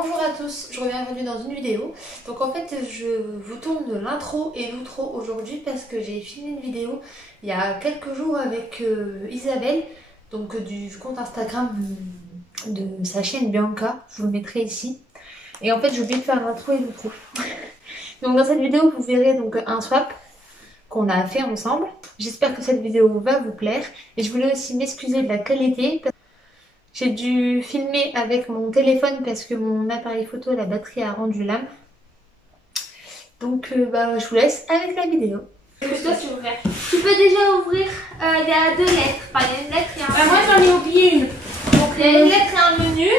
bonjour à tous, je reviens aujourd'hui dans une vidéo. Donc en fait je vous tourne l'intro et l'outro aujourd'hui parce que j'ai filmé une vidéo il y a quelques jours avec Isabelle, donc du compte Instagram de sa chaîne Bianca, je vous le mettrai ici. Et en fait j'ai oublié de faire l'intro et l'outro. Donc dans cette vidéo vous verrez donc un swap qu'on a fait ensemble. J'espère que cette vidéo va vous plaire et je voulais aussi m'excuser de la qualité. J'ai dû filmer avec mon téléphone parce que mon appareil photo, la batterie a rendu l'âme. Donc je vous laisse avec la vidéo. Que toi tu ouvrir. Tu peux déjà ouvrir, il y a deux lettres. Enfin, il y a une lettre et un menu. Moi j'en ai oublié une. Donc il y a une lettre et un menu.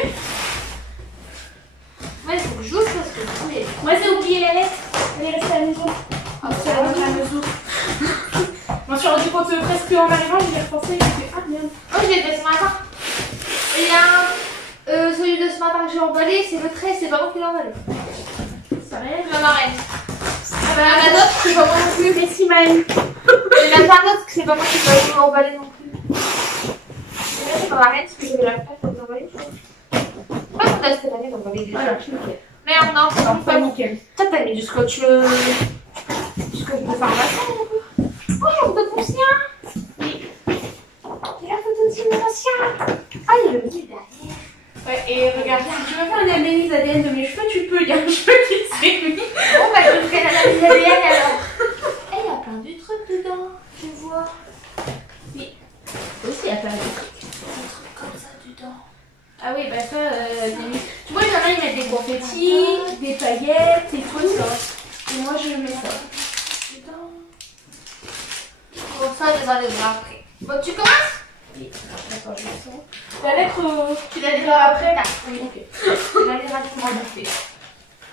Ouais, il faut que j'ouvre parce que vous voulez. Moi j'ai oublié la lettre. Elle est restée à la maison. Ah, c'est à la maison. Je m'en suis rendu compte presque en arrivant, j'y ai repensé et j'ai fait ah merde. Moi je l'ai fait ce matin. Il y a celui de ce matin que j'ai emballé, c'est le 13, c'est pas moi qui l'ai emballé. Ça rien. Ma marraine. Ah bah la note, c'est pas moi non plus. Mais si mal. Et la note, c'est pas moi qui l'ai emballé non plus. C'est ma marraine, parce que j'avais la place de l'emballer. Pas qu'on a cette année d'emballer déjà. Voilà, nickel. Merde, non, c'est Non, pas nickel. Toi, t'as mis du scotch de pharmacien ou quoi? Oh, la photo de mon chien. Oui. Et la photo de mon chien. Ah, il y a le petit derrière. Ouais, et regarde, si tu veux faire une analyse ADN de mes cheveux, tu peux. Il y a un cheveu qui s'est mis. Bon, bah, je ferai l'analyse ADN alors. Et il y a plein de trucs dedans, je vois. Oui. Aussi, il y a plein de trucs. Un truc comme ça dedans. Ah oui, bah ça, tu vois, il y en a, ils mettent des confettis, des paillettes et tout ça. Et moi, je mets ça. Dedans. Bon, ça, je vais les voir après. Bon, tu commences? Oui, d'accord, je mets ça. La lettre, Tu la liras après? oui, ok. Tu la liras rapidement bouffée.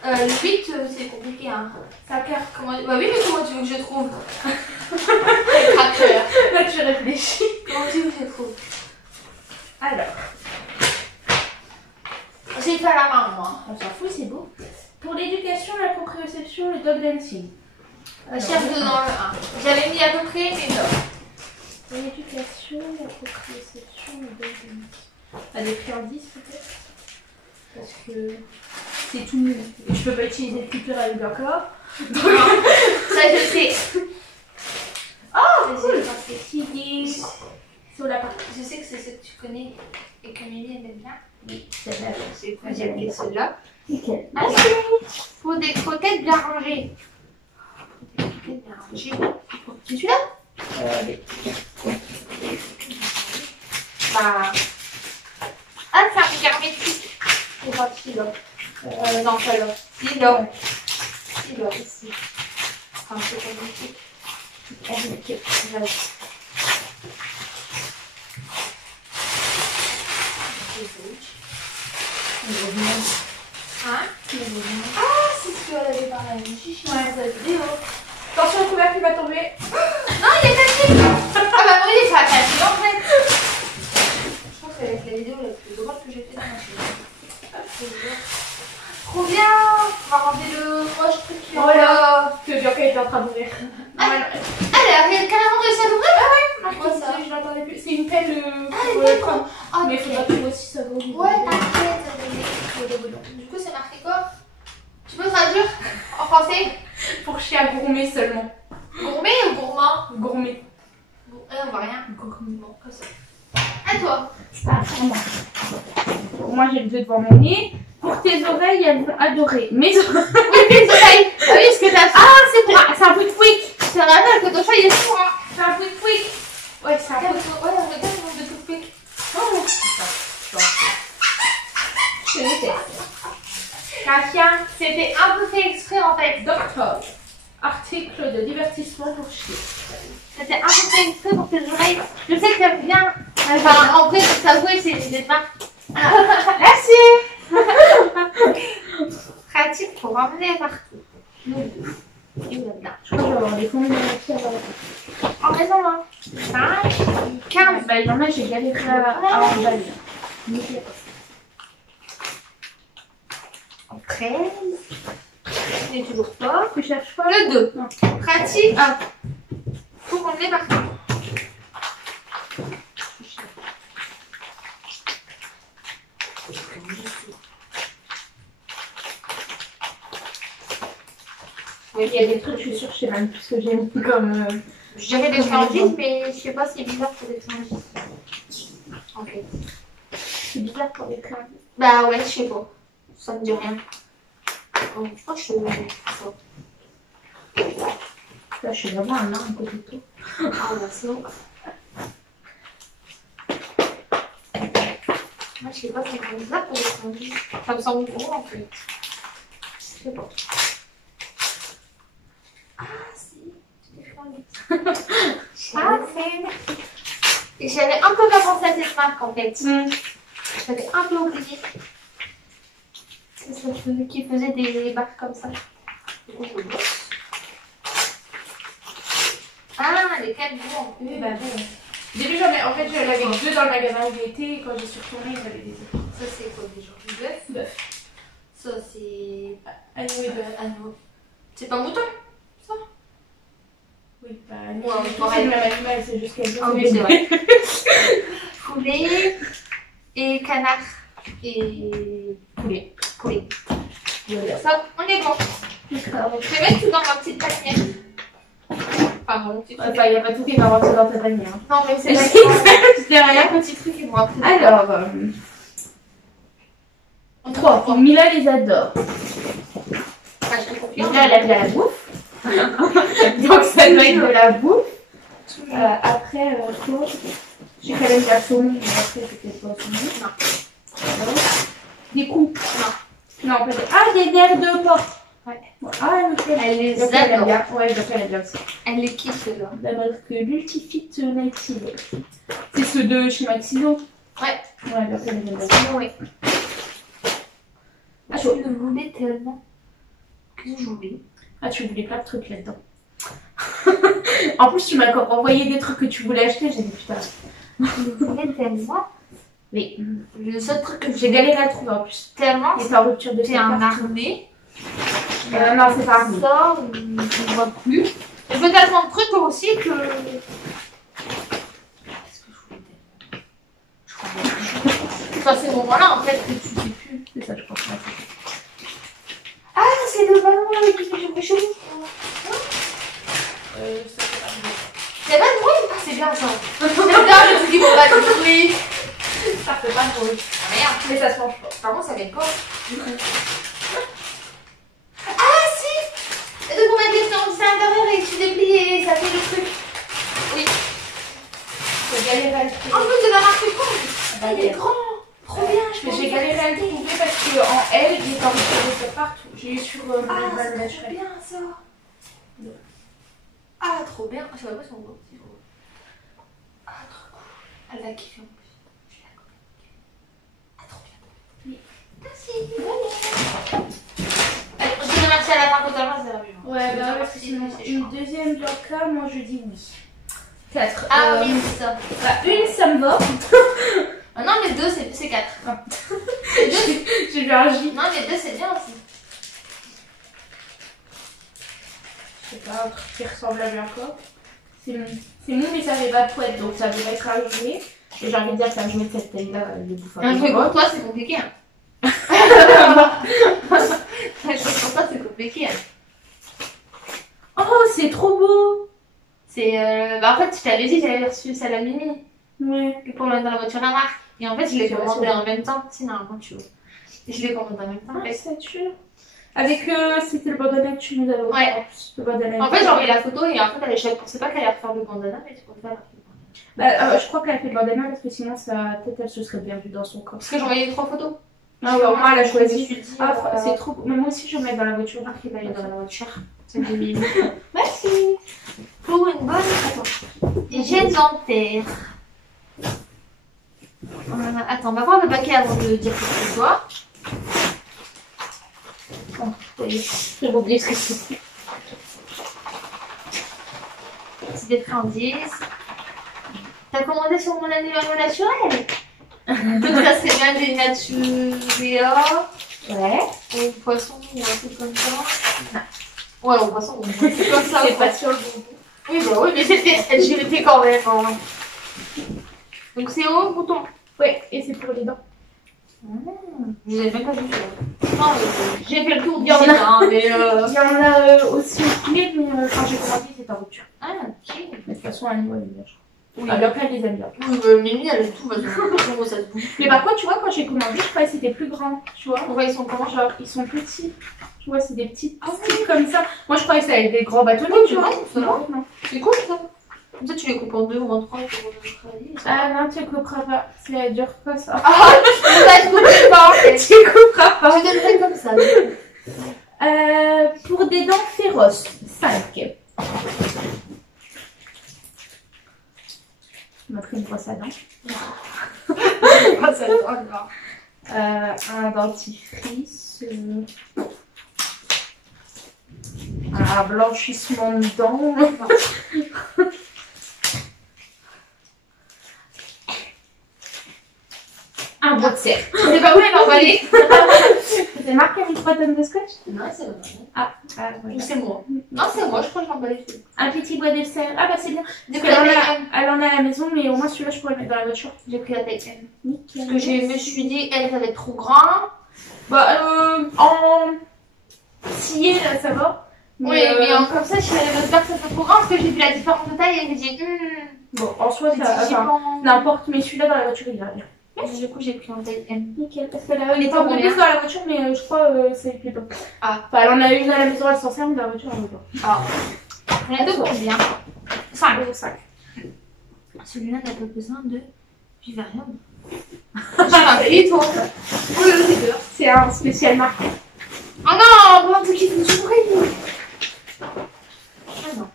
Le 8, c'est compliqué, hein. Ça carte. Comment... Bah oui, mais comment tu veux que je trouve? Craqueur. Là, tu réfléchis. Comment tu veux que je trouve? Alors, J'ai fait à la main, moi. on s'en fout, c'est beau. Pour l'éducation, la proprioception, le dog dancing. Chef de dans le 1. J'avais mis à peu près mes notes. Pour l'éducation, la proprioception, le dog dancing. Elle est pris en 10 peut-être. Parce que c'est tout nul. Et je peux pas utiliser le clipper avec leur corps. Ça, je sais. Oh, Cool. c'est qui sur la partie. Je sais que c'est ce que tu connais et que Mimi aime bien. Oui, celle-là, je sais Moi, j'aime bien celle-là. Nickel. Ah, faut des croquettes bien rangées. Des croquettes bien rangées. C'est celui-là? Oui. Bah. Ah, c'est un hermétique. C'est pas celui-là. Non, pas là. Celui-là. Celui-là, ici. Enfin, c'est hermétique. Hermétique. Voilà. Hein? Ah, c'est ce qu'elle avait parlé à une chichi dans la vidéo. Attention, le couvercle va tomber. Non, il est cassé! Ah bah oui, il est pas cassé en fait! Je pense que ça va être la vidéo la plus drôle que j'ai fait dans ma chaîne. Trop bien! On va ranger le moche truc qui est en là. Que Bianca était en train d'ouvrir. Elle a carrément réussi à l'ouvrir? Ah ouais! Moi, ça, je l'attendais plus. C'est une pelle pour d'accord. prendre. Ah, Mais il faudra que moi aussi ça vaut. Ouais, t'inquiète. Du coup, c'est marqué quoi? Tu peux traduire en français? Pour chien gourmet seulement. Gourmet ou gourmand? Gourmet. Bon, on voit rien. Gourmet. Bon, comme ça. À toi. Pour moi, j'ai le 2 devant mon nez. Pour tes oreilles, elles vont adorer. Mes oreilles. Oui, tes oreilles. Ah oui, ce que t'as fait. Ah, c'est un bruit de quick. C'est normal que ton chat il est fou, hein. C'est un bruit de quick. Ouais, c'est un bruit Ouais, on regarde le nombre de toothpicks. Oh, Je le sais. Katia, c'était un peu fait exprès en fait. Docteur. Article de divertissement pour chiens. C'était un peu fait exprès pour tes oreilles. Je sais que t'aimes bien. Enfin, en vrai, pour t'avouer, c'est des marques. Merci. Pratique pour emmener partout. Et là. Je crois que je vais avoir des combien de pierres. En raison, hein. 5, 15. Bah, il y en a, j'ai galéré à emballer. Nickel. 13. Je n'ai toujours pas. Tu cherches pas Le 2. Non. Pratique. Ah. Pour emmener partout. Il y a des trucs, je suis sûre, je sais même plus ce que j'ai mis comme. Je dirais des friandises, mais je sais pas, c'est bizarre pour des friandises. En fait. C'est bizarre pour les friandises. Bah ouais, je sais pas. Ça me dit rien. Oh, je crois que je fais ça. Là, je suis vraiment un nain à côté de tout. Ah bah c'est bon. Moi je sais pas, c'est bizarre pour des friandises. Ça me semble gros en fait. Je sais pas. Ah si, c'est des friandises. Ah c'est... Et j'avais un peu pas pensé à cette marque en fait. J'avais un peu oublié. C'est ça qui faisait des barres comme ça. Ah, les 4 gros en plus. Bah bon. Au début, en fait, j'en avais 2 dans le magasin où j'étais et quand j'y suis retournée, il y en avait des autres. Ça c'est quoi déjà? Du bœuf? Bœuf. Ça c'est... Agneau et bœuf. Agneau. C'est pas mouton? Ça? Oui, bah Ouais, c'est le même animal, c'est juste qu'elle Ah oui, c'est vrai. Poulet et canard et poulet. Poulet. Voilà. Ça, on est bon. D'accord. Je vais mettre tout dans ma petite panière. Enfin, mon petit truc. Enfin, il n'y a pas tout qui va rentrer dans ta panière. Hein. Non, mais c'est C'est pas juste derrière. un petit truc et moi. Alors, 3. Mila les adore. Ah, je te confirme. Mila, elle aime la bouffe. Donc, ça doit être de la bouffe. Après, quoi? J'ai quand même la saumon, mais après, c'est peut-être pas saumon. Non. Des coupes. Non. Non, peut-être. Ah, des nerfs de porc. Ouais. Ah, donc Elle les donc elle aime adore. bien. Ouais, donc elle aime bien aussi. Elle les kiffe, ceux-là. La marque Multifit Native. C'est ceux de chez Maxino. Ouais. Ouais, donc elle aime bien. Oui. Ah, Je le voulais tellement. Qu'est-ce que je voulais? Ah, tu voulais plein de trucs là-dedans. En plus, tu m'as encore envoyé des trucs que tu voulais acheter. J'ai dit putain. Je le voulais tellement. Mais Le seul truc que j'ai galéré à le trouver en plus. tellement, Il est en rupture de c'est un stock. armé. Non, c'est pas armé. Ça, je ne vois plus. Et je veux tellement de trucs aussi que... Qu'est-ce que je voulais tellement? Je crois que... Enfin, c'est moment-là, en fait, que tu sais plus. C'est ça, je pense. Ah, c'est le ballon avec lequel j'ai pris chez vous. Ça, c'est pas armé. C'est pas de bruit? Ah, c'est bien ça. C'est bien, je me suis dit, bon, bah, du bruit. Ça fait pas de bruit. Ah, merde. Mais ça se mange pas. Par contre, ça va être quoi? Ah, si! Et donc, on va mettre c'est à l'intérieur et tu déplies et ça fait le truc. Oui. J'ai galéré à le trouver. En plus, de la marque quoi? Bah, Il est grand. Trop bien, je Mais pense. j'ai galéré à le trouver parce qu'en L, il est en rupture de stock partout. J'ai eu sur Ah, le c'est trop naturel. bien ça. Ah, trop bien. Je sais pas si on voit. Ah, trop cool. Elle va kiffer en plus. Je suis d'accord. Ah, trop bien. Oui. Merci. Je te remercie à la fin totalement, c'est vrai. Ouais, bah ouais, parce que sinon, une deuxième Bianca, moi je dis oui. 4. Ah oui, c'est ça. Bah, une, ça me va. Ah, non, mais 2, c'est 4. J'ai vu un J. Non, mais 2, c'est bien aussi. Je sais pas, un truc qui ressemble à Bianca. C'est mou, mais ça fait pas de poète, donc ça devrait être un jouet. Et j'ai envie de dire que un jouet de cette taille-là, il est bouffant. Un truc pour toi, c'est compliqué. Hein. Un truc pour toi, c'est compliqué. Hein. Oh, c'est trop beau. C'est. Bah, en fait, je t'avais dit que j'avais reçu celle à Mimi. Ouais. Pour mettre dans la voiture à Marc. Et en fait, je l'ai C'est commandé vrai, en même temps. Si, normalement, tu vois. Et je l'ai commandé en même temps. Ah, statue. Avec, c'était le bandana que tu nous avais offert. Ouais. En plus, le bandana. En fait, j'ai envoyé la photo et en fait, je pensais pas qu'elle allait refaire le bandana, mais c'est pour ça qu'elle a refait le bandana. Bah, je crois qu'elle a fait le bandana parce que sinon sa tête elle se serait bien vue dans son corps. Parce que j'ai envoyé les 3 photos. Ah ouais, moi elle a Je me choisi. suis dit, Ah, c'est trop beau. Mais moi aussi je vais mettre dans la voiture. Marc, il va aller dans la voiture. C'est des mille. Merci. Pour une bonne. Attends. Hygiène dentaire. Attends, on va voir le paquet avant de dire que c'est quoi. Oh, j'ai oublié ce que c'est. C'est des friandises. T'as commandé sur mon animal naturel. Donc ça c'est bien des Naturea. Ouais. Au poisson ou un truc comme ça. Ouais, au poisson, c'est comme ça. C'est pas sur le bonbon. Oui, bah oui, mais j'y étais quand même. Hein. Donc c'est au bouton. Ouais, et c'est pour les dents. Je les ai même pas vu. Non, j'ai fait le tour Il y en a. d'ici, hein, mais Il y en a aussi au poulet, mais quand j'ai commandé, c'était en rupture. Ah, ok. Mais de toute façon, Annie, elle aime bien. Oui, Ah, là, plein, les aime bien. Mimi, elle a tout, vas-y. Comment ça se bouffe. Mais par contre, tu vois, quand j'ai commandé, je croyais que c'était plus grand. Tu vois, Pourquoi ils sont comment? genre, ils sont petits. Tu vois, c'est des petits sticks comme ça. Moi, je croyais que c'était avec des grands bâtonnets, Oui, tu vois. ça va. Non. C'est cool ça. Comme ça, tu les coupes en 2 ou en 3 pour travailler. Ah non, tu couperas pas. C'est dur pas ça. Ah, je couperai pas en fait. Tu couperas pas. Je donnerai comme ça. Pour des dents féroces, 5. Je mettrai une brosse à dents. Un dentifrice. Un blanchissement de dents. Un boxer. C'est pas où elle a emballé. C'est marqué avec 3 tonnes de scotch? Non, c'est vrai. Ouais. C'est moi. Non, c'est moi, je crois que j'ai emballé tout. Un petit bois d'essai. Ah bah c'est bien. Du coup, Elle en, la a, taille M. elle en a à la maison, mais au moins celui-là je pourrais le mettre dans la voiture. J'ai pris la taille M. Nickel. Parce que je me suis dit, elle, ça va être trop grand. Bah, en scié, là, ça va. Oui, mais comme ça, je suis allée me dire que ça fait trop grand parce que j'ai vu la différence de taille et j'ai dit, Bon, en soi, j'ai ça dit, enfin, n'importe, mais celui-là dans la voiture, il ira bien. Du coup, j'ai pris en taille M. Nickel. Parce qu'elle a Elle une était porte de combien plus dans la voiture, mais je crois c'est plus tôt. Ah. Enfin, elle en a une à la maison, elle s'en sert, mais dans la voiture, elle veut pas. Ah. On a deux combien 5. 5. Celui-là n'a pas besoin de Vivarium. Et toi? Oui, c'est dur. C'est un spécial marque. Oh non, pour un truc qui fait du bruit. Ah non.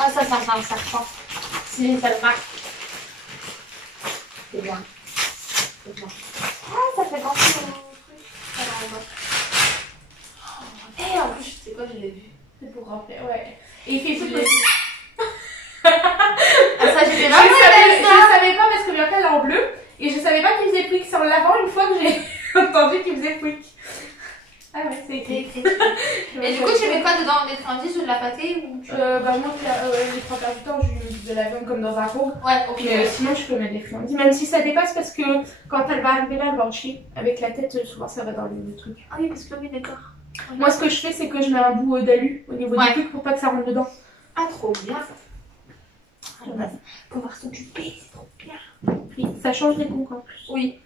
Ah ça prend. C'est ça le marque. C'est bien. C'est bien. Ah, ça fait penser au truc. Alors, on va. Et en plus, tu sais quoi, je l'ai vu. C'est pour remplir, ouais. Et il fait tout l'ai aussi. Ah ça, j'ai fait Je savais pas parce que Bianca elle est en bleu et je savais pas qu'il faisait quick. C'est en l'avant une fois que j'ai entendu qu'il faisait quick. Ah ouais, c'est écrit. Et du coup, tu mets quoi dedans? Des friandises ou de la pâtée ou tu... Bah moi, les 3 quarts du temps, je lui mets de la viande comme dans un pot. Ouais, ok. Mais sinon, je peux mettre des friandises. Même si ça dépasse parce que quand elle va arriver là, elle va en chier. Avec la tête, souvent ça va dans le truc. Ah oui, parce que oui, d'accord. Moi, ce que je fais, c'est que je mets un bout d'alu au niveau du truc pour pas que ça rentre dedans. Ah, trop bien. Ouais. Pouvoir s'occuper, c'est trop bien. Oui, ça change les goûts en plus. Oui.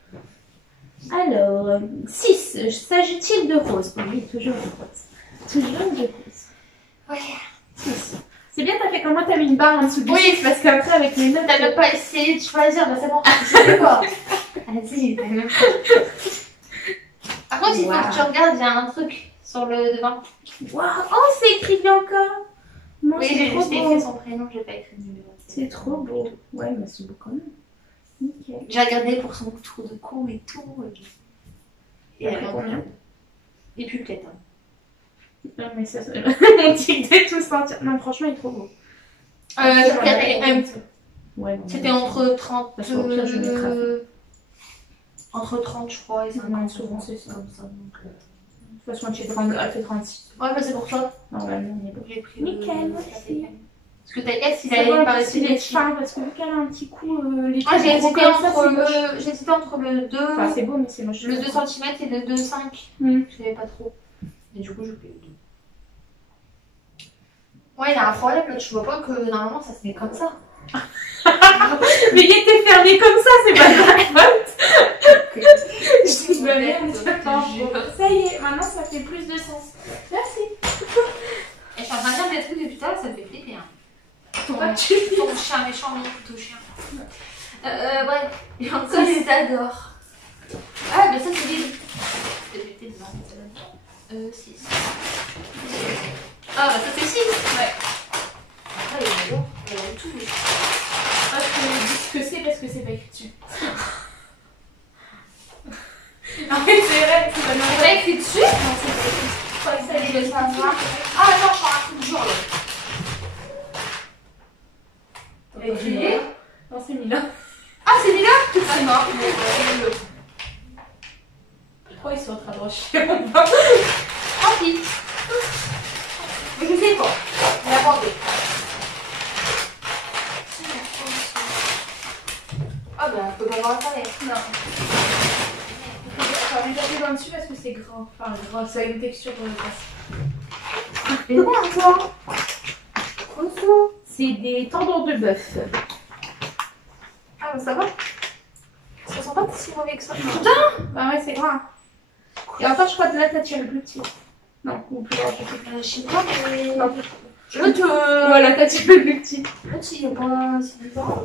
Alors, 6. S'agit-il de rose? Oui, toujours de rose. Toujours de rose. Ouais. 6. C'est bien, t'as fait comme moi, t'as mis une barre en dessous du 6 parce qu'après, avec les notes. T'as même pas essayé de choisir, bah c'est bon. Je sais quoi. Vas-y, t'as même pas. Par contre, il faut que tu regardes, il y a un truc sur le devant. Waouh! Oh, c'est écrit Bianca! Moi, Oui, c'est j'ai trop juste beau. écrit son prénom, j'ai pas écrit le numéro. C'est trop beau. Ouais, mais c'est beau quand même. Nickel. J'ai regardé pour son tour de cou et tout. Et après combien? Et puis peut-être. Non, mais ça, mon tic de tout sentir. Non, franchement, il est trop beau. J'ai regardé Ouais, non, c'était entre 30. Parce qu'au pire, je mettrai. Entre 30, je crois, et 50. Non, souvent, c'est ça. Comme ça. Donc, De toute façon, elle fait 36. ouais, mais c'est pour ça. Normalement, on est bon. J'ai pris Nickel, le... merci. Parce que ta S, il C'est a bon, pas parce qu'il resté est fin, parce que vu qu'elle a un petit coup, les Moi, j'ai gros hésité comme ça, entre c'est moche. j'ai hésité entre le 2, Enfin, c'est beau, mais c'est moche. le 2 cm et le 2,5. Mm. Je savais pas trop. Et du coup, j'ai pris le 2. Ouais, il y a un problème là, tu vois pas que normalement ça se met comme ça. Mais il était fermé comme ça, c'est pas de ma faute. Je suis merde. Ça y est, maintenant ça fait plus de sens. Merci. Et je suis en train de dire des trucs depuis tout à l'heure, ça me fait flipper. Hein. Ton chien méchant, mon couteau chien. Ouais. Et en ça, je t'adore. Ah, mais ça, c'est vide. Je vais péter dedans. 6. Ah, bah ça, c'est 6. Ouais. Ah, il y a bon. Il y a tout. Ah, je peux dire ce que c'est parce que c'est pas écrit dessus. En fait, c'est vrai, c'est pas C'est pas écrit dessus? Non, c'est pas écrit. Je crois que ça allait le savoir. Ah, attends, je prends un truc du jour là. Écrit. Non, c'est mis là. Ah, c'est Mila? Ah, non. Je crois qu'ils sont en train de rechier en bas. Tant pis. Mais je sais pas. On va aborder. Ah, bah, on peut pas voir la palette. Non. tes dents dessus parce que c'est gras. Enfin, gras, ça a une texture grasse. Mais merde, toi. Quoi ça? C'est des tendons de bœuf. Ah, bah ça va. Ça sent pas si mauvais que ça. Bah ouais, c'est gras. Et encore, je crois que là, t'as tiré le plus petit. Non, ou plus grand. Je sais pas, mais. Non. L'autre, Voilà, t'as tiré le plus petit. l'autre, il est pas si différent.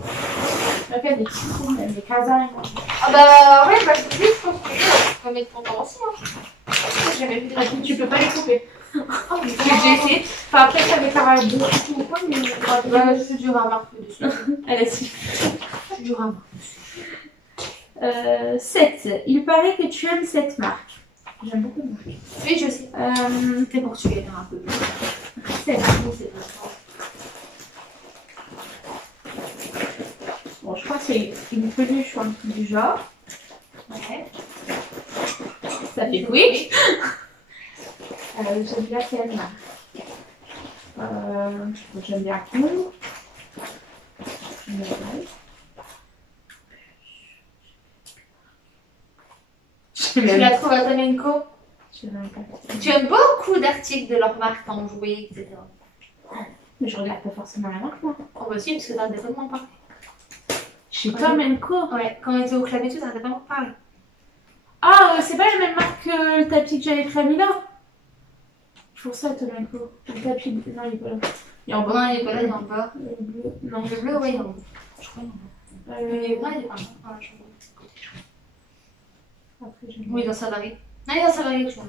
Là, il y a des petits trous, même des casins. Ah bah ouais, bah je te dis, je pense que tu vas mettre ton temps aussi. Hein. J'ai jamais vu des Tu peux pas les couper. Oh, mais J'ai déjà essayé. Enfin, après, ça avait pas beaucoup ou quoi, mais. Bah, je suis dur à marquer dessus. Elle a si. Je suis dur à marquer. 7. Il paraît que tu aimes cette marque. J'aime beaucoup de marque. Oui, je sais. T'es portugais, un peu plus. 7. C'est pas ça. Bon, je crois que c'est une peluche ou un truc du genre. Ouais. Ça fait oui. J'aime bien quelle marque. J'aime bien Cool. Tu la trouves à Tamenco? Je n'aime pas. Tu aimes beaucoup d'articles de leur marque en jouets, etc. Mais je regarde pas forcément la marque, moi. Oh bah si, parce que t'as tellement parlé. Chez Tom Co. Ouais, quand on était au club et tout, t'as tellement parlé. Ah, c'est pas la même marque que le tapis que j'avais pris là. Je trouve ça, Tom Co. Le tapis. Non, il est pas là. Il est en bas. Non, il est pas là, il est en bas. Le bleu. Non, Le bleu, ouais, il est en bas. Je crois qu'il est en bas. Mais il est pas, il est pas là. Ah, je vois. Après, j'aime Oui, dans sa vague. Non, il est dans sa vague, tu vois.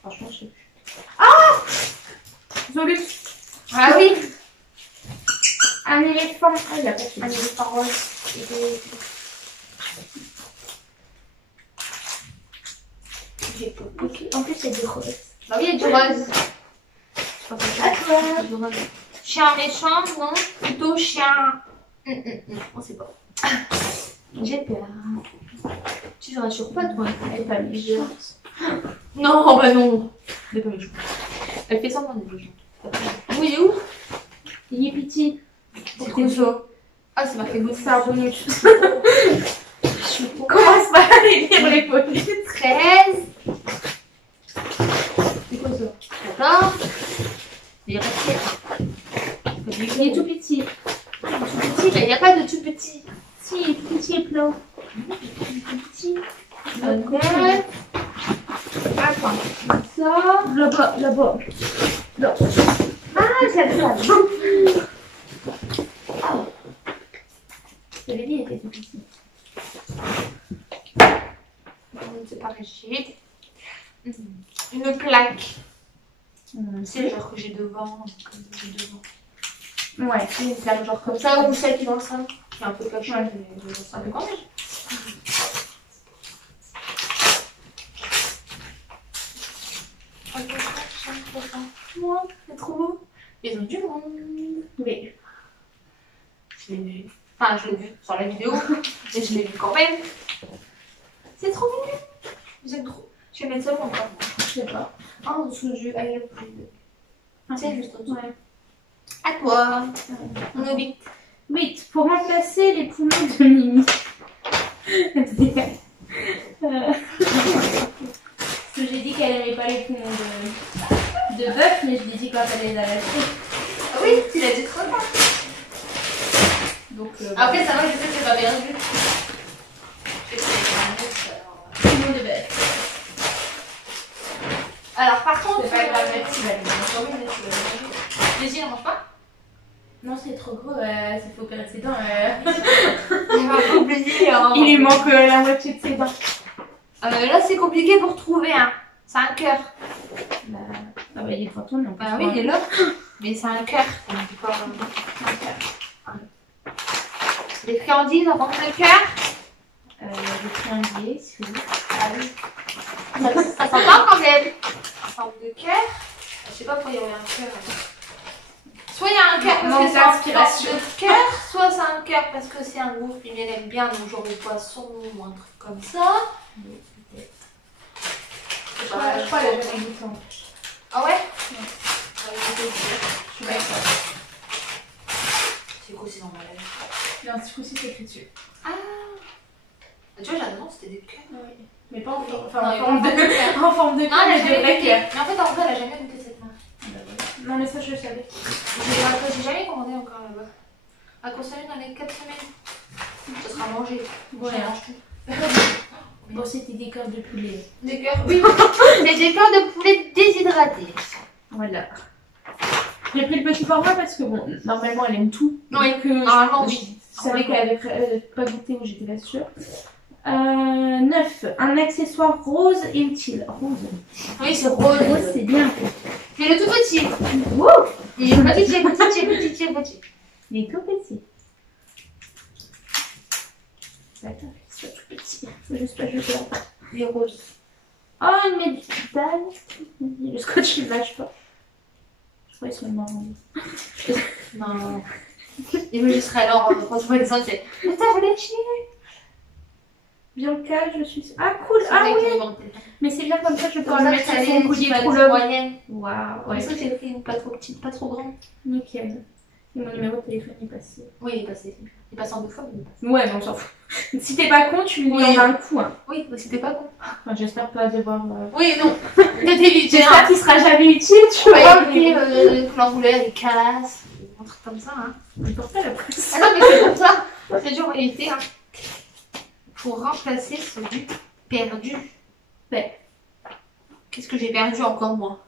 Franchement, je sais plus. Ah Zolus. Ah oui. Un éléphant. Ah, il y a pas de Un éléphant rose. Et des... J'ai pas. Ok. En plus, il y a des roses. Bah oui, il y a du rose. À toi. Chien méchant, non? Plutôt chien. On sait pas. J'ai peur. Tu te rassures pas, toi? Elle est pas méchante. Non, bah non. Elle est pas méchante. Elle fait semblant d'être méchante. Où il est où? Il est petit. C'est quoi ça? Ah, c'est marqué Good. C'est un bonus. Commence pas à aller lire les polices. 13. C'est quoi ça? 14. Il n'y a pas de Il est tout petit. tout petit, mais il n'y a pas de tout petit. Si, il est tout petit et plat. Petit. 29. Attends. Ça. Là-bas, là-bas. Là. Ah, celle-là. Je l'avais dit, il était tout petit. C'est pas rigide. Une plaque. C'est le genre que j'ai devant. Ouais, c'est une plaque genre Comme ça, ou celle qui est dans le salon. Qui est un peu cachée, Ouais. mais c'est un peu quand même. Moi, c'est trop beau. Ils ont du monde. Oui. Je l'ai vu. Enfin, je l'ai vu sur la vidéo, mais je l'ai vu quand même. C'est trop mignon. J'aime trop. Je vais mettre ça où encore? Je sais pas. Ah, en dessous du aïe, c'est juste en dessous. Ouais. À toi. On est 8. 8. Pour remplacer les poumons de Mimi. Parce que j'ai dit qu'elle n'aimait pas les poumons de bœuf, mais je l'ai dit quand elle les a lâchés. Ah oui, tu l'as dit trop tard. Donc, Après, ça va, je sais que c'est pas bien vu. poumons de bœuf. Alors, par contre, C'est pas grave, merci Valérie. les yeux, ne mangent pas? Non, c'est trop gros, s'il faut opérer ses dents. Il va oublier. Hein. Il lui manque la moitié de ses dents. Là, c'est compliqué pour trouver. Hein. C'est un cœur. Bah, ah bah, il est fantôme, donc. Ah oui, il est là. Mais c'est un cœur. Les friandises en forme de cœur. Le triangulier, si vous voulez. Ah oui. Ça s'entend quand même. En forme de cœur. Je sais pas pourquoi il y aurait un cœur. Soit il y a un cœur parce que c'est un d'inspiration. de cœur, soit c'est un cœur parce que c'est un goût que Mimi aime bien, donc genre le poisson ou un truc comme ça. Je crois qu'elle a jamais goûté en plus. Ah ouais? Je suis pas sûre. C'est quoi, c'est normal? Non, ce coup-ci, c'est écrit dessus. Ah! Tu vois, j'adore, c'était des cœurs. Oui. Mais pas en forme, Non, enfin, mais en forme pas en forme de de cœur. en forme de Non, cœur, elle a mais de jamais vrai goûté. cœur. Mais en fait, en vrai, elle a jamais goûté cette marque. Non, mais ça, je le savais. J'ai jamais commandé encore là-bas. À consommer dans les 4 semaines. Ça sera mangé. Ouais. Je mange tout. Bon, c'était des cœurs de poulet. Des cœurs, oui. C'est des cœurs de poulet déshydratés. Voilà. J'ai pris le petit format parce que, bon, normalement, elle aime tout. Oui, Donc, normalement, je oui. savais qu'elle avait pas goûté ou j'étais pas sûre. 9. Un accessoire rose et utile. Rose. Oui, c'est rose. Rose, c'est bien. C'est le tout petit. Wow. Il est petit. Il est tout petit. Attends, c'est pas tout petit. Faut juste pas jeter là. Il est rose. Oh, une médaille. Le scotch, il ne lâche pas. Je crois qu'ils sont marrants. Non. Il me laisserait alors retrouver les autres. Mais t'as voulu chier. Bianca, je suis... Ah, cool. Ah oui. Mais c'est bien comme ça, je peux Comme le ça, mettre ça sur son allait collier être couleur. moyenne. Waouh, Comme ouais. ça, c'est pris pas trop petite, pas trop grande. Nickel. Et mon numéro de téléphone est passé. Oui, il est passé. Il passe en 2 fois, mais il passe. Ouais, mais on s'en fout. Si t'es pas con, tu lui Oui. en as un coup. Hein. Oui, mais c'était pas con. Enfin, j'espère pas devoir... Oui, non. T'étais vite. J'espère qu'il sera jamais utile, tu vois. puis l'enrouleur, il casse. Un truc comme ça, hein. Mais pourquoi la presse? Ah non, mais c'est pour ça. C'est dur à éviter, hein. Faut remplacer ce du perdu. Ouais. Qu'est-ce que j'ai perdu encore, moi?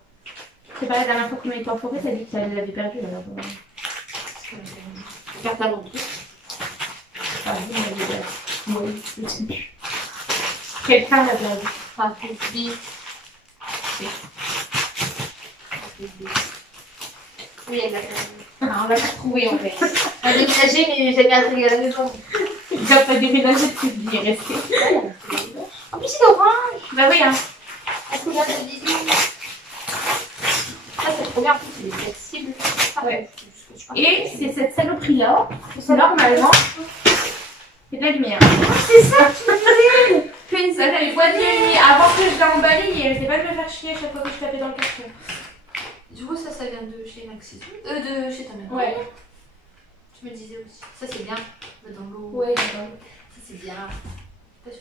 C'est pas la dernière fois qu'on a été en forêt, t'as dit qu'elle l'avait perdu, alors... Carte à l'entrée. Ah, oui, elle l'avait perdu. Oui, je sais plus. Quelqu'un l'a perdu. Ah, oui. Oui, elle l'a perdu. Ah, on l'a retrouvé en fait. On a déménagé, mais j'ai bien intégré à la maison. Il va pas déménager depuis qu'il est resté. En plus, c'est orange. Bah oui, hein. La couleur de bisous. Ça, c'est trop bien. En plus, il est flexible. Ouais. Et c'est cette saloperie-là, normalement, c'est de la lumière. C'est ça qui me fait. Ça, t'as les boîtes de nuit. Avant que je l'emballe, il arrêtait pas de me faire chier à chaque fois que je tapais dans le carton. Du coup, ça vient de chez Maxi. De chez ta mère. Ouais. Tu me disais aussi. Ça, c'est bien. Dans l'eau. Ouais, Ça, c'est bien.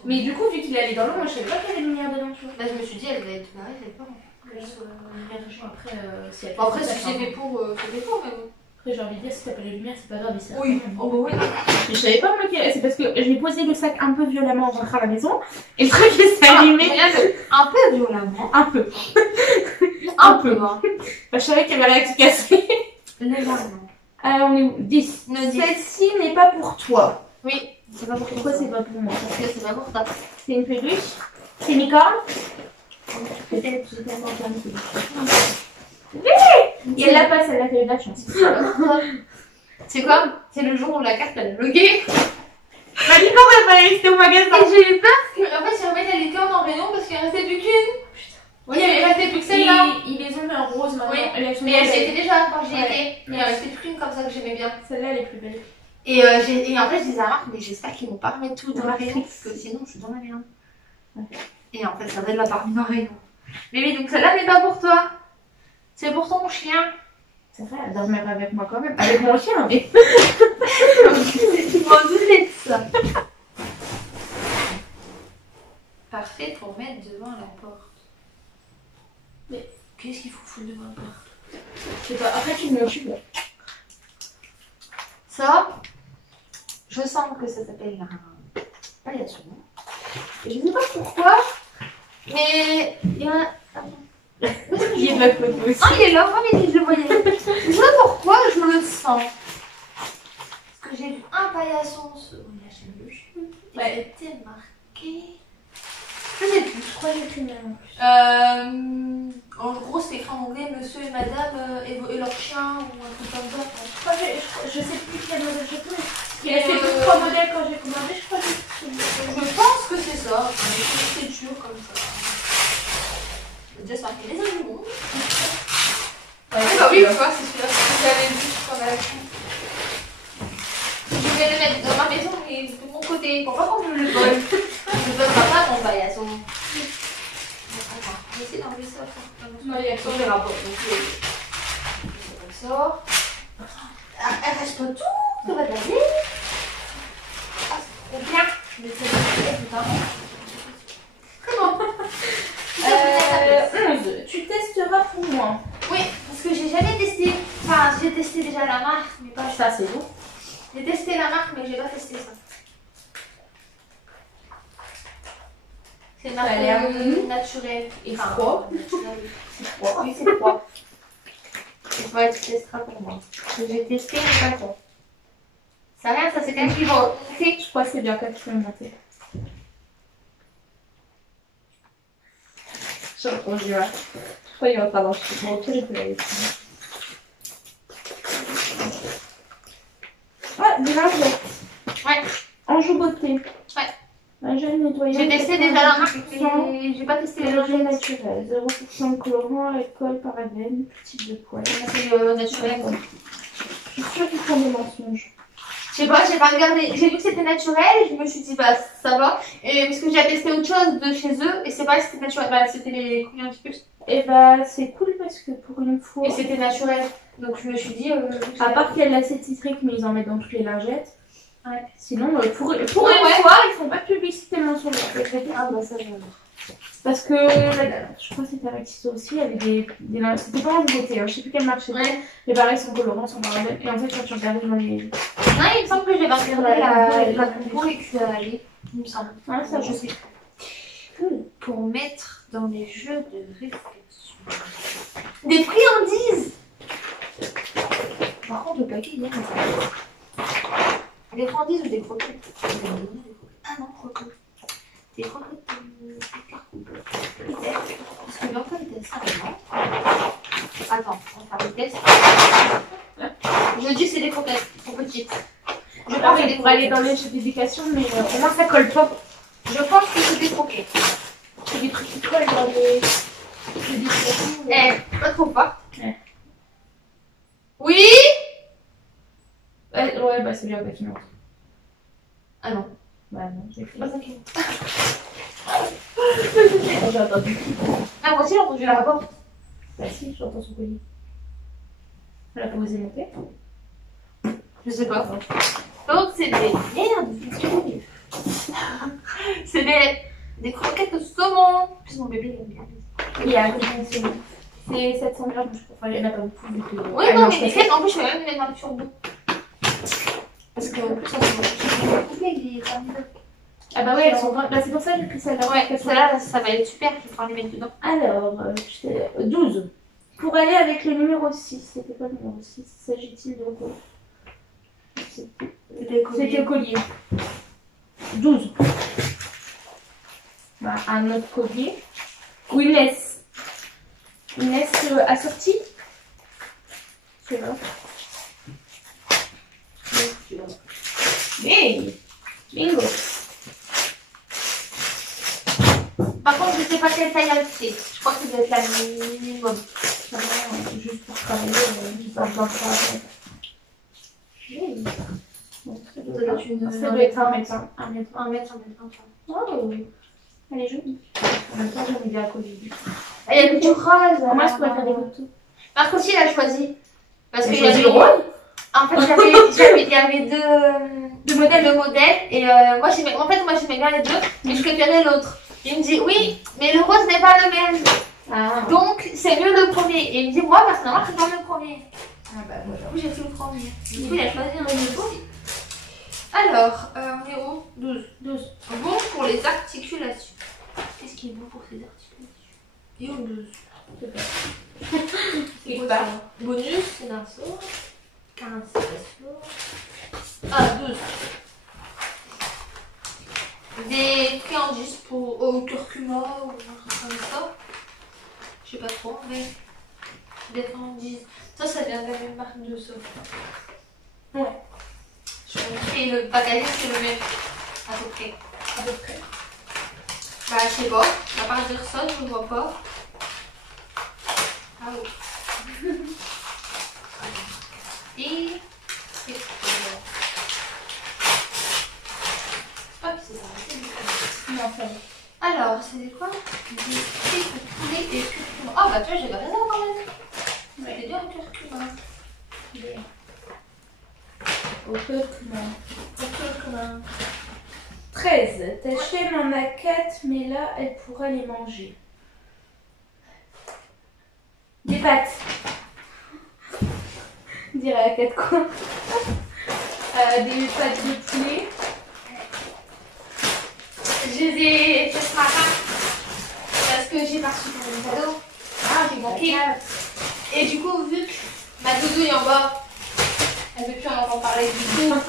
mais du coup, vu qu'il est allé dans l'eau, moi je savais pas qu'il y avait une lumière dedans, tu vois. Là, je me suis dit, elle va être pareille, elle est pas plus énergie. Après, si elle Bon, après, si c'est fait pour, mais bon. Après, j'ai envie de dire, si t'as pas les lumières, c'est pas grave. Et ça, Oui, oh bah oui. mais je savais pas, moi, c'est parce que j'ai posé le sac un peu violemment en rentrant à la maison, et le truc il s'est allumé. Un peu violemment. Un peu. Un peu. Hein. Bah, je savais qu'il y avait rien qui cassait. Légèrement. On est où 10. Le 10. Celle-ci n'est pas pour toi. Oui, c'est pas pour Pourquoi toi. c'est pas pour moi? Parce que c'est pas pour toi. C'est une peluche. C'est une licorne. Peut-être que j'étais encore plein de peluches. Et elle l'a pas, celle-là, t'as eu de la chance. C'est quoi? C'est le jour où la carte elle a bloqué. Ma licorne, elle va rester au magasin. Et j'ai eu peur qu'en fait, ils remettent la licorne en rayon parce qu'il ne restait plus qu'une. Oui, il ne restait plus que celle-là. Ils les ont mis en rose maintenant. Oui, Elles sont mais elle belles. était déjà quand j'y Ouais. étais. Il ne restait plus qu'une comme ça que j'aimais bien. Celle-là, elle est plus belle. Et en fait, je disais à Marc, mais j'espère qu'ils vont pas remettre tout dans la rayon parce que sinon, je suis dans la merde. Ouais. Et en fait, ça va de la parmi dans la rayon. Mais oui, donc celle-là n'est pas pour toi. C'est pour ton chien. C'est vrai, elle dormira avec moi quand même. Avec mon chien, mais. Tu m'en doutais de ça. Parfait pour mettre devant la porte. Mais qu'est-ce qu'il faut foutre devant la porte? Je sais pas, après tu me l'occupes. Ça, je sens que ça s'appelle un paillasson. Et je ne sais pas pourquoi, mais il y en a. Il est de la photo aussi. Ah, il est là, mais je le voyais. Je sais pas pourquoi, je le sens. Parce que j'ai vu un paillasson sur la chaîne de cheveux. Et c'était marqué. Je sais plus. Je crois que j'ai plus même. En gros, c'est écrit en anglais monsieur et madame et leur chien ou un truc comme ça. Je sais plus quel modèle j'ai pris. Il restait plus 3 modèles quand j'ai commandé, je crois que Je pense que c'est ça. C'est dur comme ça. Déjà, ça marqué les animaux. Ouais, bah oui, tu vois, c'est celui-là que j'avais vu sur la chaîne. Je vais le mettre dans ma maison, mais de mon côté, pour pas qu'on me le vole. Je ne volerai pas mon paillasson. Attends, on va essayer d'enlever ça. Non, il y a Sur les rapports. Donc, c'est comme ça. Elle reste pas tout, ça va t'aller. Ah, c'est trop bien. Je vais essayer de faire. Comment 11. Tu testeras pour moi. Oui, parce que j'ai jamais testé. Enfin, j'ai testé déjà la marque, mais pas Ça, c'est bon. J'ai testé la marque, mais j'ai pas testé ça. C'est Ça a l'air naturel. Et froid. C'est froid. Oui, c'est froid. Et toi, tu testeras pour moi. J'ai testé, mais pas toi. Ça rien, ça c'est quand même qui va. Je crois que c'est bien expérimenté. Je crois qu'il va pas marcher. Bon, au pire, il peut aller. Ah, des lingettes. Ouais. Anjou Beauté. Ouais. Un gel nettoyant. J'ai testé déjà la marque, mais j'ai pas testé les Mélanger lingettes. naturel. 0% de colorant, alcool, parabène, type de poil. C'est naturel. Je suis sûre qu'ils font des mensonges. Je sais pas, j'ai pas regardé. J'ai vu que c'était naturel et je me suis dit, bah ça va. Et parce que j'ai testé autre chose de chez eux et c'est pas que c'était naturel. Bah c'était les combien de plus. Et bah, c'est cool parce que pour une fois. Et c'était naturel. Donc je me suis dit. À part qu'il y a de l'acide citrique, mais ils en mettent dans toutes les lingettes. Ouais. Sinon, pour une ouais. fois, ils font pas de publicité mensongère. Ah bah ça va. Parce que je crois que c'était avec Tissot aussi, il y avait des c'était pas en beauté, hein, je sais plus quel marché. Ouais. Mais pareil, sans colorant, sans parabène. Et en fait, quand tu regardais dans les. Non, il me semble que j'ai pas regardé la compo et que ça allait. Il me semble. Ah, ça, je sais. Pour mettre dans les jeux de réflexion. Des friandises. Par contre, le paquet, il y a des friandises ou des croquettes. Ah non, croquettes. Des croquettes de peut-être. Parce que l'enfant était ça maintenant. Attends, on va faire le test. Je dis que c'est des croquettes, elles sont petites. Je pense que c'est des pour aller croquettes. dans les jeux d'éducation, mais au moins ça colle pas. Je pense que c'est des croquettes. C'est des trucs qui collent dans les jeux d'éducation. Pas trop fort. Ouais. Oui. Ouais, bah c'est bien, bah qui monte. Ah non. Bah non, j'ai fait. Pas ça qui J'ai entendu. Ah, moi aussi j'ai entendu la porte. Bah si, j'entends son collier. Elle a pas osé monter. Je sais pas. Donc c'est des merde. C'est des croquettes de saumon. En plus mon bébé il aime bien. Il y a c'est 700 grammes, je crois. Enfin, il n'y en a pas beaucoup. Vu que... Oui, non, mais les crêpes, en plus je vais même les mettre sur deux. Parce que en plus ça se Ah bah ouais, elles sont grandes. Bah c'est pour ça que j'ai pris celle-là. Ouais, celle-là ça va être super, je vais pouvoir les mettre dedans. Alors, 12. Pour aller avec le numéro 6, c'était quoi le numéro 6? S'agit-il de quoi? C'était le collier. 12. Bah, un autre collier. Ou une laisse. Une laisse assortie. C'est là. Hey! Bingo! Par contre, je sais pas quelle taille elle fait. Je crois que ça doit être la minimum. Juste pour travailler, je pas besoin de travailler. Ça doit être un mètre. Un mètre. Oh, elle est jolie. En même temps, j'en ai bien à côté. Il y a du rose. Moi, je pourrais faire des photos. Marc aussi, il a choisi. Parce qu'il y choisi avait le rose. En fait, il y avait deux modèles. Et moi, j'aimais bien les deux, mais je préférais l'autre. Il me dit, oui, mais le rose n'est pas le même. Ah. Donc, c'est mieux le premier. Et il me dit, moi, personnellement, je préfère le premier. Ah bah voilà. Du coup, j'ai fait le premier. Du coup, il a choisi un nouveau. Alors, on est où 12. Bon pour les articulations. Qu'est-ce qui est bon pour ces articulations? Et au 12. C'est quoi ça? Bonus, c'est un saut. 15, c'est un Ah, 12. Des friandises au curcuma ou un truc comme ça. Je sais pas trop, mais des friandises. Ça vient de la même marque de ça. Ouais. Et le packaging, c'est le même. À peu près. Bah, je sais pas. À part dire ça, je ne vois pas. Ah oui. Et. Hop, c'est ça. Non, ça va. Alors, c'est quoi? Des frites de poulet et curcuma. Ah, bah, tu vois, j'ai gardé ça quand même. C'est bien le curcuma. Au curcuma. 13. Ta chienne en a 4, mais là, elle pourra les manger. Des pâtes. On dirait à 4 coins. Des pâtes de poulet. Je les ai fait ce matin parce que j'ai pas reçu mon cadeau. Ah, j'ai manqué. Et du coup, vu que ma doudou est en bas, elle veut plus en entendre parler du tout.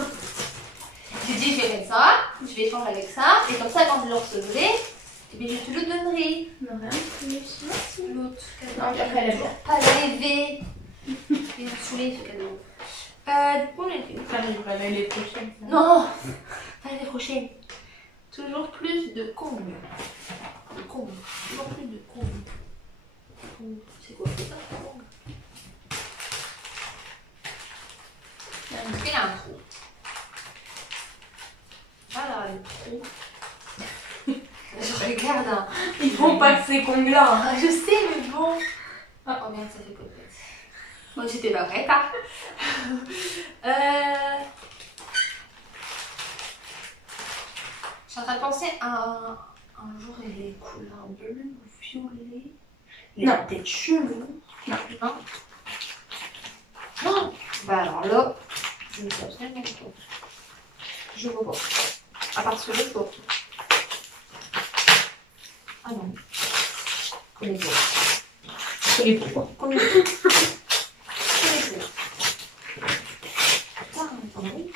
J'ai dit, je vais mettre ça, je vais échanger avec ça, et comme ça, quand je le recevrai, eh bien, je te le donnerai. Non, rien de plus. Merci. L'autre Non, cadeau. après, elle a bien. Pas rêvé. Il m'a saoulé ce cadeau. Du coup, on était où? Ça arrivera l'année prochaine. Non, pas l'année prochaine. Toujours plus de combles. De combles. Toujours plus de combles. C'est quoi ça? Combles. Est-ce qu'il y a un trou? Voilà, le trou. Je regarde. Hein. Ils font pas que ces congles-là. Ah, je sais, mais bon. Ah, oh merde, ça fait pas de tête. Moi, j'étais pas prête. Hein. Je suis en train de penser à un jour et les couleurs bleues ou violet. Il a peut-être cheveux. Non. Non. Non. Bah alors là, je ne sais absolument pas. Je vois pas. À part ce que porte. Ah non. Connais pas. C'est pourquoi. Connais pas. Connais pas. Putain, attendez.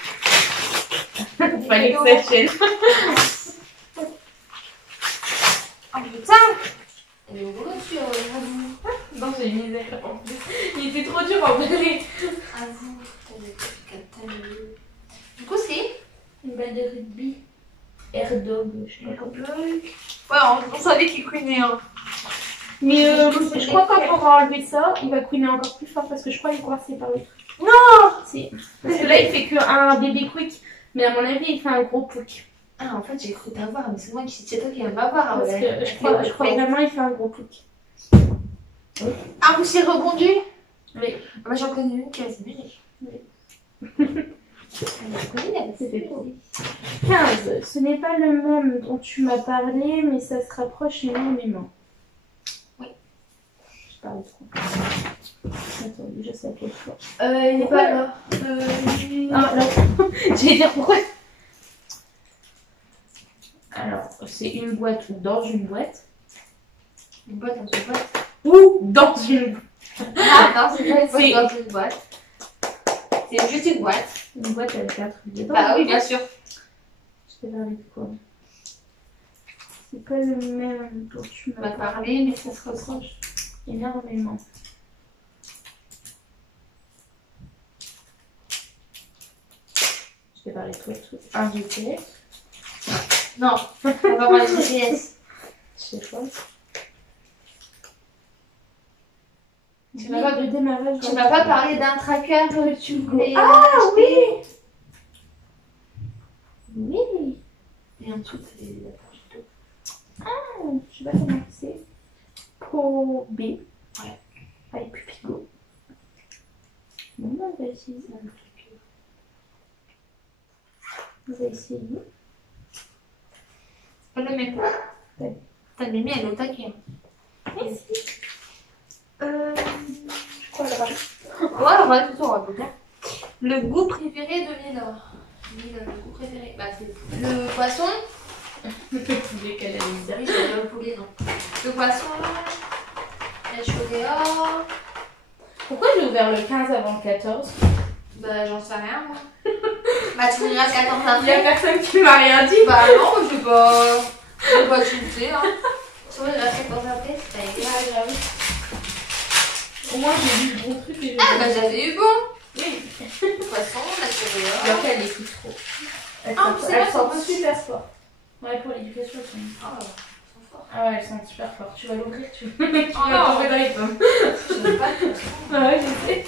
Fallait que ça chaîne. Oh putain. Elle est au boulot sur vous. Non, j'ai mis misère en plus. Il était trop dur en vrai. À vous. Du coup, c'est Une balle de rugby. Air dog, je sais pas comment. Ouais, on savait qu'il couinait. Hein. Mais je crois que quand on va enlever ça, il va couiner encore plus fort parce que je crois qu'il est coincé par le truc. Non. Si. Parce que là, il fait qu'un bébé quick. Mais à mon avis, il fait un gros pouc. Ah, en fait, j'ai cru t'avoir, mais c'est moi qui c'est toi qui viens de m'avoir. Parce que je crois vraiment il fait un gros pouc. Ah, vous s'est rebondi? Oui. Moi, j'en connais une qui a simulé. Oui. C'était beau. 15. Ce n'est pas le même dont tu m'as parlé, mais ça se rapproche énormément. Oui. Je parle trop. Attends, déjà ça fait fort. Il n'est pas là. Ah, là. J'allais dire pourquoi. Alors, c'est une boîte ou dans une boîte. Une boîte dans une boîte. Ou dans une. Ah, non, c'est pas une boîte dans une boîte. C'est juste une boîte. Une boîte avec un truc dedans. Bah oui, bien sûr. Je vais avec quoi? C'est pas le même dont tu On m'as va parlé. parler, mais ça se rapproche. Énormément. Je vais parler de toi, truc. Un GPS. Non, on va parler de GPS. Je sais pas. Tu m'as pas, le démarrage. tu m'as pas parlé d'un tracker que tu voulais oui. Oui. Et en dessous, c'est des appareils. Ah, je sais pas comment c'est. Pro B. Ouais. Avec Pupigo. Bon, bah, on va essayer. On va essayer. Pas le même. Ouais. T'as mis elle est au taquet. Merci. Je crois là-bas. Ouais, on va tout on va dire. Le goût préféré de Mila. Mila, le goût préféré. Bah, c'est le poisson. Le poulet qu'elle a mis Oui, derrière. j'avais le poulet, non. Le poisson. La chaudière. Pourquoi j'ai ouvert le 15 avant le 14? Bah, j'en sais rien, moi. Bah, tu verras 14 Il y a après. personne qui m'a rien dit. Bah, non, je sais pas. Je sais pas, tu le sais, hein. Tu verras 14 après, c'est pas grave. grave. Au moins j'ai vu le bon truc et je... Ah, bah, j'avais eu bon. Oui. Le poisson, la chaudière. Alors qu'elle écoute trop. Elle Ah, sent- c'est elle vrai, sent c'est super fort. Ouais, pour l'éducation, elles sont... Ah, ils sont forts. Ah ouais, elles sont super fortes. Tu vas l'ouvrir, tu vas Oh non. tomber dans les pommes. Je sais pas de poisson. Ah ouais, je sais.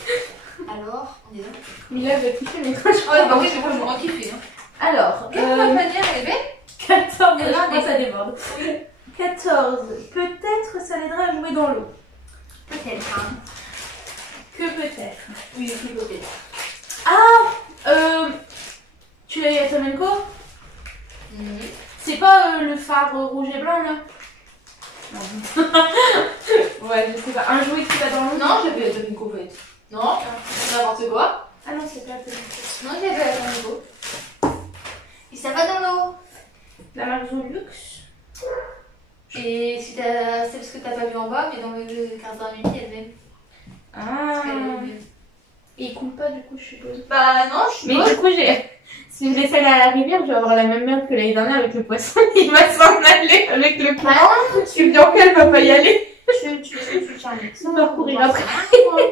Alors, on est là. Mila va kiffer, mais quand je Ah, ouais, bah oui, je vais kiffer. Hein. Alors, Quelle manière, elle est belle. 14, Elle a je crois des- ça déborde. 14. Peut-être ça l'aidera à jouer dans l'eau. Peut-être, hein. Que peut-être. Oui, peut-être. Ah Tu l'as eu à Tomenko? C'est pas le phare rouge et blanc là? Non. Ouais, je sais pas. Un jouet qui va dans l'eau? Non, j'avais la Tomico en fait. Non, n'importe quoi. Ah non, c'est pas la Tomico. Non, j'avais la Tomico. Et ça va dans l'eau. La marque Zolux. Et si t'as. C'est parce que t'as pas vu en bas, mais dans le carton Mimi, elle même. Ah. Et il coule pas du coup, je suppose. Bah non, je suis Mais pas. du coup, si je laisse aller à la rivière, je vais avoir la même merde que l'année dernière avec le poisson. Il va s'en aller avec le courant. Je suis bien qu'elle va pas y aller. Tu tiens avec ça. On va courir après.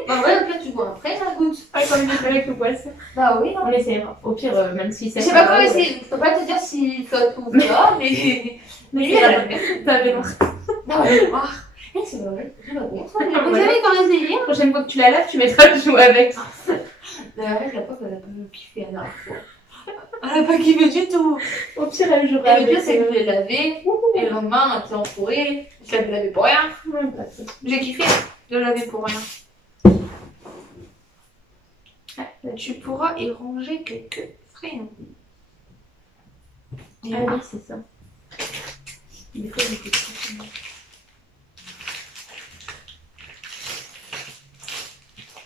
Bah ouais, donc là tu vois après, ça goûte. Pas comme j'ai fait avec le poisson. Bah oui, On essaiera. Au pire, même si ça. Je sais pas comment essayer, je peux pas te dire s'il flotte ou pas, mais. Mais lui, elle a t'avais noir. Non, elle est noire. C'est pas vrai. Vous savez quand essayer? La prochaine fois que tu la laves, tu mettras le jouet avec. La règle, la pauvre, elle a pas kiffé la dernière fois. Elle a pas kiffé du tout. Au pire, elle jouera Et le avec. pire, c'est que je l'ai lavé, et le lendemain, elle était enfourrée. Je l'avais lavé pour rien. J'ai kiffé de laver pour rien. Tu pourras y ranger quelques frais. Ah oui, c'est ça. Des fois, j'étais très.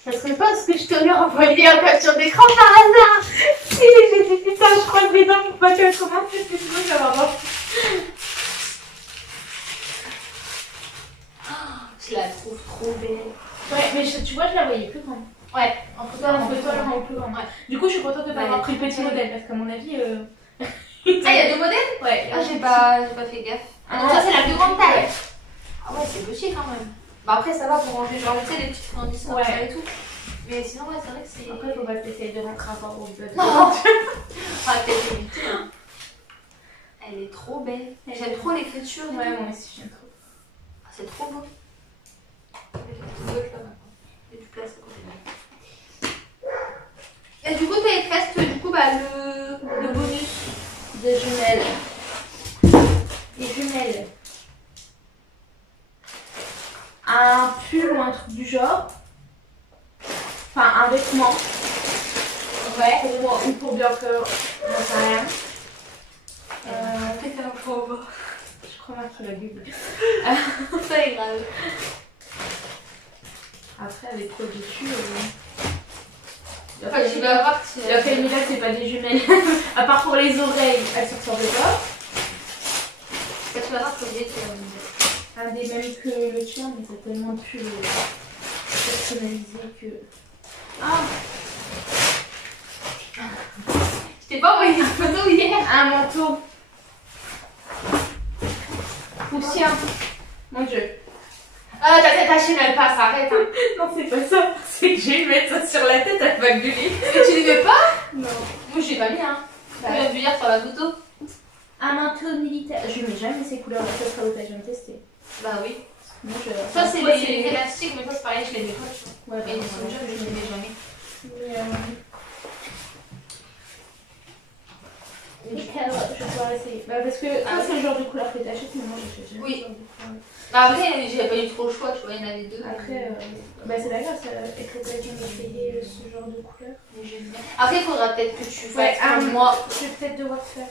Ça serait pas ce que je t'aurais envoyé un capture d'écran par hasard. Si, j'ai dit putain, je crois que les dents pour pas qu'elles commencent, parce que sinon ça va pas. Je la trouve trop belle. Ouais, mais tu vois, je la voyais plus grande. Ouais, en photo, En photo, elle rend plus grande. Ouais. Du coup, je suis contente de pas Ouais, avoir pris le elle est petit très modèle, parce qu'à mon avis. Ah, il y a deux modèles? Ouais. Ah, j'ai pas fait gaffe. Ah, donc ça, c'est la plus grande taille. Ah ouais, c'est petit quand même. Bah après, ça va pour ranger, genre, tu sais, les petites friandises comme ça et tout. Mais sinon, ouais, c'est vrai que c'est... Après, faut pas essayer de rentrer un au bud. Non. Ah, peut-être éviter, hein. Elle est trop belle. J'aime trop l'écriture. Ouais, moi aussi, j'aime trop. Ah, c'est trop beau. Il y a du place à côté. Et du coup, il te reste du coup, bah, le bonus. Des jumelles. Des jumelles. Un pull ou un truc du genre. Enfin, un vêtement. Ouais. Pour moi ou pour Bianca, j'en sais rien. Fais un pauvre. Je crois qu'il a Google. Ça est grave. Après, avec quoi dessus Enfin, tu vas voir que La Camilla, c'est pas des jumelles. À part pour les oreilles, elles s'en sortent pas. tu vas voir que c'est Un des mêmes que le tien, mais c'est tellement plus personnalisé que. Ah! Je t'ai pas envoyé une photo hier. Un manteau. Poussière. Mon dieu. Ah, ta chaîne elle passe, arrête. Hein. Non, c'est pas ça. C'est que je vais mettre ça sur la tête, elle va gueuler. Mais tu les mets pas? Non. Moi, je l'ai pas mis, hein. Tu l'as vu hier sur la photo? Un manteau militaire. Je mets jamais ces couleurs, ça sera l'occasion de tester. Bah oui. Moi, Ça, c'est les élastiques, mais ça, c'est pareil, je les mets pas. Ouais, Mais ils sont durs, je les mets jamais. Les cadres, je vais pouvoir essayer. Bah, parce que toi, c'est le genre de couleur que t'achètes, mais moi, j'achète jamais. Oui. ce genre de couleur. Bah après, j'avais pas eu trop le choix, tu vois, il y en avait deux. Après, bah, c'est la grâce, avec l'occasion d'essayer ce genre de couleur. Mais j'aime bien. Après, il faudra peut-être que tu Ouais, fasses comme moi, je vais peut-être devoir faire.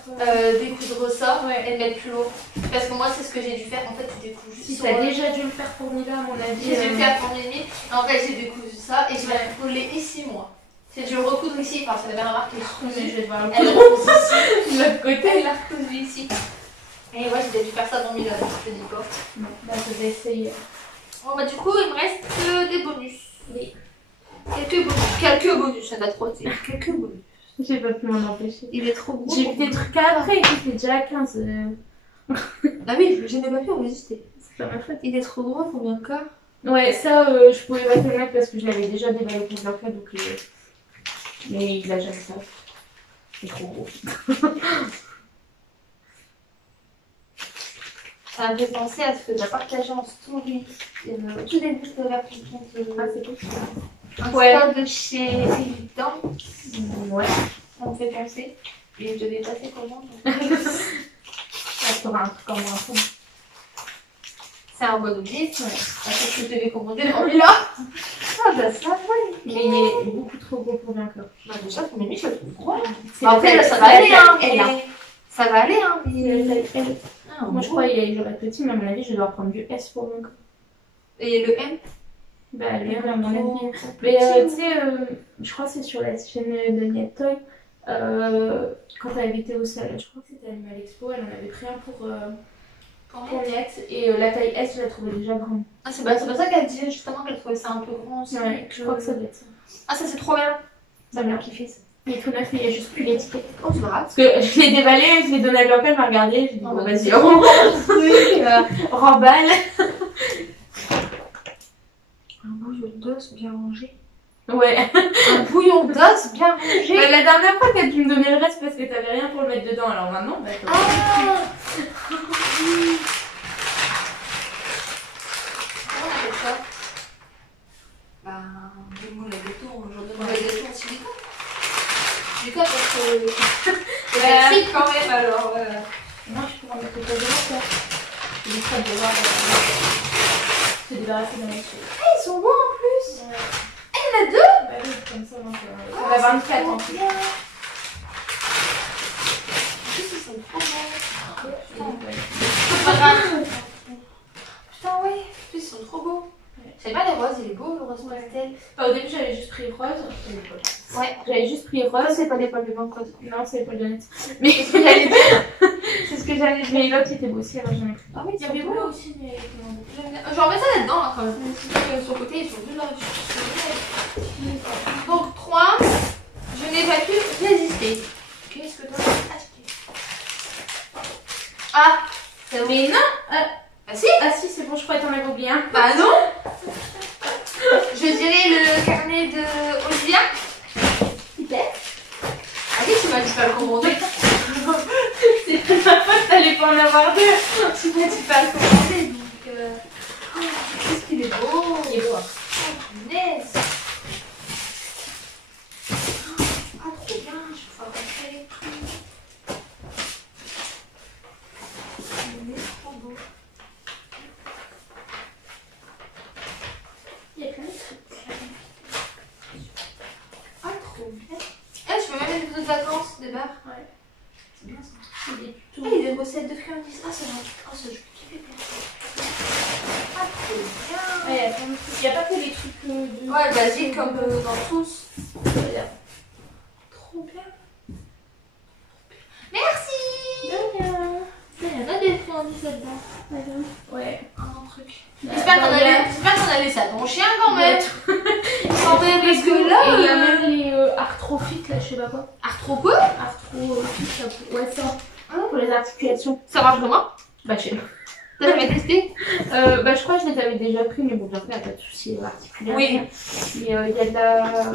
découdre ça Ouais. et le mettre plus lourd. Parce que moi, c'est ce que j'ai dû faire. En fait, j'ai décousu Si sur t'as déjà dû le faire pour Mila, à mon avis. J'ai dû le faire pour Mimi. En fait, j'ai décousu ça et je vais coller ici, moi. C'est je vais recoudre ici. Enfin, c'est la même remarque que Mais je je vais devoir le Elle recouse ici. de l'autre côté. Elle l'a recousu ici. Et ouais, j'ai dû faire ça dans Mila, donc je te dis pas. Non, bah, je vais essayer. Bon, bah, du coup, il me reste des bonus. Oui. Quelques bonus, ça date trop. Quelques bonus. J'ai pas pu m'en empêcher. Il est trop gros. J'ai vu des trucs après, il était déjà à 15. Ah oui, je n'ai pas pu résister. C'est pas ma faute. Il est trop gros pour bien cas. Ouais, ça, je pouvais pas te le mettre parce que je l'avais déjà déballé pour Bianca, donc. Mais il a jamais ça. C'est trop gros. Ça m'a fait penser à ce que tu as partagé en story au tout début de la compte. Ah, c'est cool. Un Ouais. stock de chez Évident. Ouais. Ça me fait penser. Et je devais passer commande. Ça sera un truc en moins fond. C'est un bon oublié. Ouais. Parce que je devais commander dans là. Ah bah ça, ouais. Mais il est beaucoup trop gros pour Bianca. Bah déjà, pour Mimi, je le trouve gros. C'est Bah, après, la là, ça va taille aller, hein. elle a. Ça va aller, hein. C'est la taille L. Ah, Moi je crois qu'il j'aurais petit, mais à mon avis je dois prendre du S pour mon corps. Et le M? Bah le M à mon avis. Trop Mais petit. tu sais, je crois que c'est sur la chaîne de Niatoy. Quand elle habitait au salon, je crois que c'était Animal Expo, elle en avait pris un pour Niat. Et la taille S, je la trouvais déjà grande. Ah, c'est pour ça qu'elle disait justement qu'elle trouvait ça un peu grand aussi. Ouais, je crois que ça doit être ça. Ah, ça c'est trop bien. Ça m'a kiffé ça. Il est tout neuf, mais il y a juste plus l'étiquette. Oh, c'est grave. Parce que je l'ai déballé, je l'ai donné à Bianca, elle m'a regardé, j'ai dit Oh, bon bah, vas-y, c'est remballe. Un bouillon d'os bien rangé. Ouais. Un bouillon d'os bien rangé. Bah, la dernière fois t'as dû me donner le reste parce que t'avais rien pour le mettre dedans, alors maintenant, bah toi. Ah. Comment on appelle ça? Bah, des moules à gâteau, aujourd'hui on a des gâteaux en silicone. Du coup, parce que c'est chic quand même alors. Moi je pourrais en mettre le de ça. Je vais juste devoir se débarrasser d'un monsieur. Ah, ils sont beaux en plus. Ouais. Ah, il y en a deux. Bah oui, comme ça, donc on a 24 en plus. Bien. En plus, ils sont trop beaux. Putain, ouais. En plus, ils sont trop beaux. C'est pas les roses, il est beau le rose pastel. Enfin, au début j'avais juste pris rose. Ouais. J'avais juste pris Ça, rose. c'est pas des poils de banque rose. Non, c'est pas Janet. Mais c'est ce que j'allais dire. C'est ce que j'allais dire. Mais l'autre était beau aussi, alors j'en ai pris. Ah oui, Il y avait bleu aussi, mais J'aime bien. Je vais remettre ça là-dedans, hein, quand même. Sur le côté, ils sont plus là. Donc, 3. Je n'ai pas pu résister. Qu'est-ce que t'as acheté? Ah, mais non. bah si. Ah si, c'est bon, je crois que t'en avais oublié un. Bah non. Je dirais le carnet de Olivia. Super. Ah oui, tu m'as dit pas le commander. C'est pas ma faute, t'allais pas en avoir deux. Tu m'as dit pas le commander, donc... Oh, qu'est-ce qu'il est beau. Il est beau. Oh, punaise. Ah, trop bien, je vais pouvoir rentrer les trucs. Il est trop beau. Il y a plein de trucs. Ah, trop bien. Ah, je peux même mettre des photos de vacances, de bar. Ouais. C'est bien ça. Il est Ah, tout. il y a des recettes de friandises. Ah, c'est vrai. Ah, ça, je vais kiffer bien. Ah, trop bien. Ouais, il y a plein de trucs. Il n'y a pas que les trucs de... Ouais, vas-y, comme dans tous. Regarde. Trop bien. Merci. De rien. Il y en a des friandises là-dedans. Ouais. Un truc. Bah, J'espère qu'on il y a- a laissé à ton chien quand même. Quand même, parce que là, et il y a même les arthrophytes, là, je sais pas quoi. Arthro quoi? Arthrophytes, là, ouais, ça. Pour les articulations. Ça marche comment? Bah, je sais pas. T'as jamais testé? Bah, je crois que je les avais déjà pris, mais bon, bien sûr, il n'y a pas de souci articulaire. Oui. Mais il y a de la...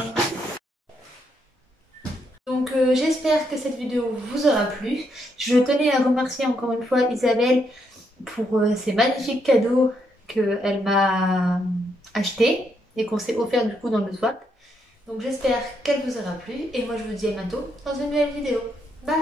Donc j'espère que cette vidéo vous aura plu. Je tenais à remercier encore une fois Isabelle pour ces magnifiques cadeaux qu'elle m'a achetés et qu'on s'est offert du coup dans le swap. Donc j'espère qu'elle vous aura plu et moi je vous dis à bientôt dans une nouvelle vidéo. Bye!